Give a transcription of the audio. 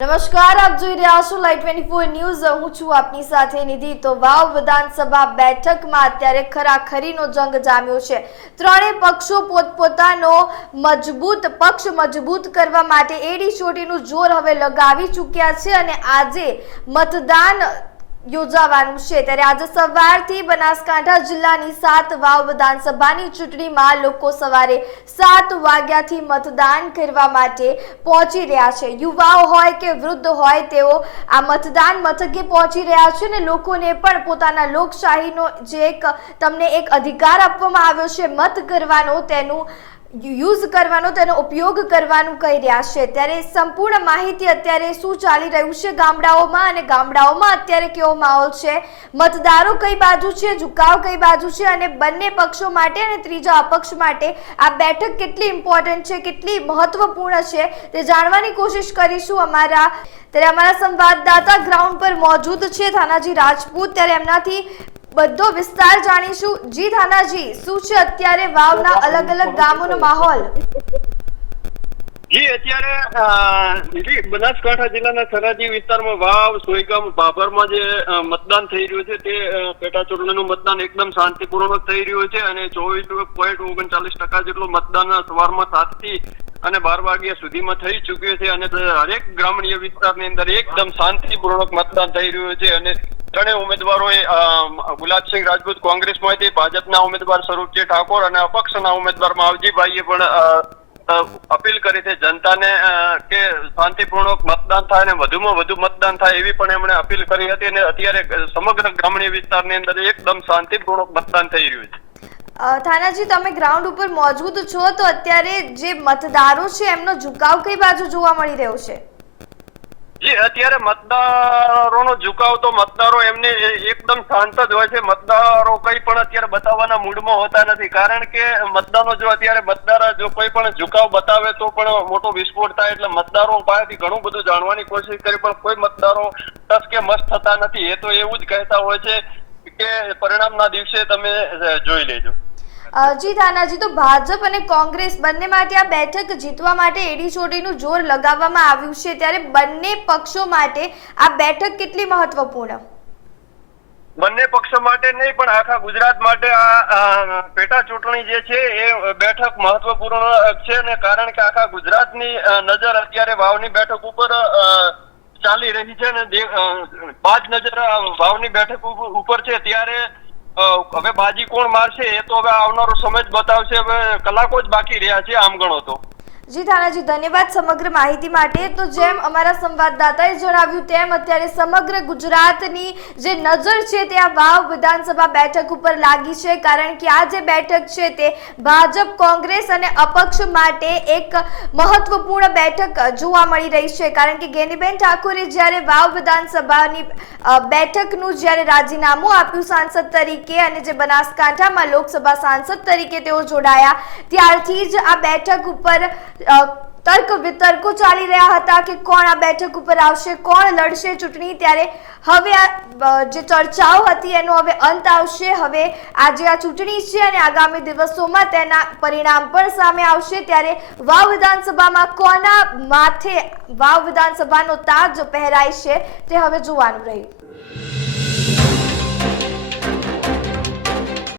નમસ્કાર, આપ જોઈ રહ્યા છો લાઈવ 24 ન્યૂઝ। હું છું આપની સાથે નિધિ। તો વાવ વિધાનસભા બેઠકમાં અત્યારે ખરાખરીનો જંગ જામ્યો છે। ત્રણેય પક્ષો પોતપોતાનો પક્ષ મજબૂત કરવા માટે એડી ચોટીનું જોર હવે લગાવી ચૂક્યા છે અને આજે મતદાન યોજાવાનું છે। ત્યારે આજે સવારથી બનાસકાંઠા જિલ્લાની 7 વાવ વિધાનસભાની ચૂંટણીમાં લોકો સવારે 7 વાગ્યાથી મતદાન કરવા માટે પહોંચી રહ્યા છે। યુવાઓ હોય કે વૃદ્ધ હોય તેઓ આ મતદાન મથકે પહોંચી રહ્યા છે અને લોકોને પણ પોતાના લોકશાહીનો જે તમને એક અધિકાર આપવામાં આવ્યો છે મત કરવાનો, તેનું યુઝ કરવાનો, તેનો ઉપયોગ કરવાનું કહી રહ્યા છે। ત્યારે સંપૂર્ણ માહિતી અત્યારે શું ચાલી રહ્યું છે ગામડાઓમાં અને ગામડાઓમાં અત્યારે કેવો માહોલ છે, મતદારો કઈ બાજુ છે, ઝુકાવ કઈ બાજુ છે અને બંને પક્ષો માટે અને ત્રીજા અપક્ષ માટે આ બેઠક કેટલી ઇમ્પોર્ટન્ટ છે, કેટલી મહત્વપૂર્ણ છે તે જાણવાની કોશિશ કરીશું। અમારા સંવાદદાતા ગ્રાઉન્ડ પર મોજૂદ છે થાનાજી રાજપૂત, ત્યારે એમનાથી બધો વિસ્તાર જાણીશું। જી થાનાજી, શું છે અત્યારે વાવના અલગ અલગ ગામોનો માહોલ? જી, અત્યારે બનાસકાંઠા જિલ્લાના સરહદી વિસ્તારમાં વાવ, સોયગામ, બાબરમાં જે મતદાન થઈ રહ્યું છે તે પેટા ચૂંટણીનું મતદાન એકદમ શાંતિપૂર્વક થઈ રહ્યું છે અને 24.39% જેટલું મતદાન સવારમાં 7 થી અને 12 વાગ્યા સુધીમાં થઈ ચુક્યું છે અને હરેક ગ્રામીણ વિસ્તારની અંદર એકદમ શાંતિપૂર્વક મતદાન થઈ રહ્યું છે અને ત્રણેય ઉમેદવારોએ ગુલાબસિંહ રાજપૂત કોંગ્રેસમાંથી, ભાજપના ઉમેદવાર સ્વરૂપજી ઠાકોર અને અપક્ષના ઉમેદવાર માવજીભાઈએ પણ અપીલ કરી છે જનતાને કે શાંતિપૂર્વક મતદાન થાય અને વધુમાં વધુ મતદાન થાય એવી પણ એમણે અપીલ કરી હતી અને અત્યારે સમગ્ર ગ્રામીણ વિસ્તારની અંદર એકદમ શાંતિપૂર્વક મતદાન થઈ રહ્યું છે। થાનાજી, તમે ગ્રાઉન્ડ ઉપર મોજૂદ છો તો અત્યારે જે મતદારો છે એમનો ઝુકાવ કઈ બાજુ જોવા મળી રહ્યો છે? જી, અત્યારે મતદારોનો ઝુકાવ તો મતદારો એમને એકદમ શાંત જ હોય છે। મતદારો કઈ પણ અત્યારે બતાવવાના મૂડમાં હોતા નથી, કારણ કે મતદારો જો અત્યારે મતદાર જો કોઈ પણ ઝુકાવ બતાવે તો પણ મોટો વિસ્ફોટ થાય, એટલે મતદારો પાસેથી ઘણું બધું જાણવાની કોશિશ કરી પણ કોઈ મતદારો ટસ કે મસ્ત થતા નથી। એ તો એવું જ કહેતા હોય છે કે પરિણામના દિવસે તમે જોઈ લેજો। જી થાનાજી, તો ભાજપ અને કોંગ્રેસ બંને માટે આ બેઠક જીતવા માટે એડી ચોટીનું જોર લગાવવામાં આવ્યું છે, ત્યારે બંને પક્ષો માટે આ બેઠક કેટલી મહત્વપૂર્ણ? બંને પક્ષો માટે નહીં પણ આખા ગુજરાત માટે આ પેટા ચૂંટણી જે છે એ બેઠક મહત્વપૂર્ણ છે અને કારણ કે આખા ગુજરાતની નજર અત્યારે વાવની બેઠક ઉપર ચાલી રહી છે અને બાજ નજર વાવની બેઠક ઉપર છે। ત્યારે હવે બાજી કોણ મારશે એ તો હવે આવનારો સમય જ બતાવશે। હવે કલાકો જ બાકી રહ્યા છે આમ ગણો તો। જી થાનાજી, ધન્યવાદ સમગ્ર માહિતી માટે। તો જેમ અમારા સંવાદદાતાએ જણાવ્યું તેમ અત્યારે સમગ્ર ગુજરાતની જે નજર છે તે આ વાવ વિધાનસભા બેઠક ઉપર લાગી છે, કારણ કે આ જે બેઠક છે તે ભાજપ, કોંગ્રેસ અને અપક્ષ માટે એક મહત્વપૂર્ણ બેઠક જોવા મળી રહી છે, કારણ કે ગેનીબેન ઠાકોરે જ્યારે વાવ વિધાનસભાની બેઠકનું જ્યારે રાજીનામું આપ્યું સાંસદ તરીકે અને જે બનાસકાંઠામાં લોકસભા સાંસદ તરીકે તેઓ જોડાયા, ત્યારથી જ આ બેઠક ઉપર તર્ક વિતર્કો ચાલી રહ્યા હતા કે કોણ આ બેઠક ઉપર આવશે, કોણ લડશે ચૂંટણી। ત્યારે હવે આ જે ચર્ચાઓ હતી એનો હવે અંત આવશે। હવે આજે આ ચૂંટણી છે અને આગામી દિવસોમાં તેના પરિણામ પણ સામે આવશે। ત્યારે વાવ વિધાનસભામાં કોના માથે વાવ વિધાનસભાનો તાજ પહેરાય છે તે હવે જોવાનું રહ્યું।